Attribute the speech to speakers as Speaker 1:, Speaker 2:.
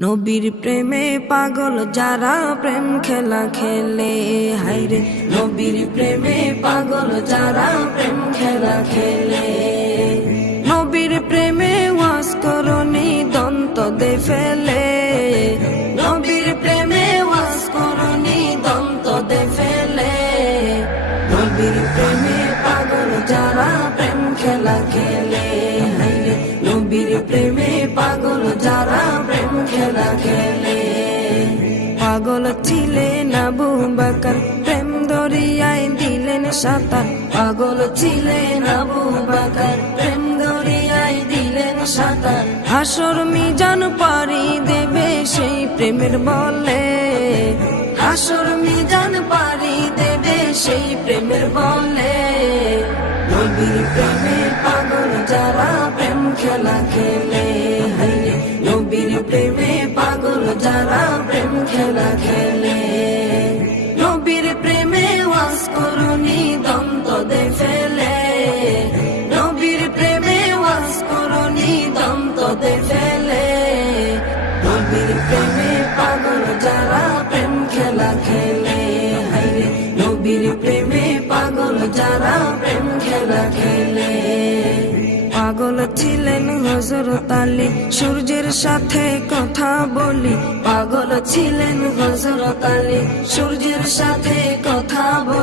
Speaker 1: নবীর প্রেমে পাগল যারা প্রেম খেলা খেলে। হাইরে নবীর প্রেমে পাগল যারা প্রেম খেলা খেলে। নবীর প্রেমে ওয়াস করনি, দন্ত দে ফেলে। নবীর প্রেমে ওয়াস করনি, দন্ত দে ফেলে। নবীর প্রেমে পাগল যারা প্রেম খেলা খেলে। হাইরে নবীর প্রেমে ছিলেন আবু বাকর প্রেম দরিয়ায় দিলেন সাঁতার। পাগল ছিলেন আবু বাকর প্রেম দরিয়ায় দিলেন সাঁতার। হাসর মিজান পারি দেবে সেই প্রেমের বলে। হাসর মিজান পারি দেবে সেই প্রেমের বলে। নবীর প্রেমে যারা প্রেম খেলা খেলে। নবীর প্রেমে ওয়াস করুনি, দন্ত দে ফেলে। নবীর প্রেমে ওয়াস করুনি, দন্ত দে ফেলে। নবীর প্রেমে পাগল যারা প্রেম খেলা খেলে। হাইরে নবীর প্রেমে পাগল যারা প্রেম খেলা খেলে। পাগল ছিলেন হজরত আলী। সূর্যের সাথে কথা বলি। পাগল ছিলেন হজরত আলী। সূর্যের সাথে কথা বলি।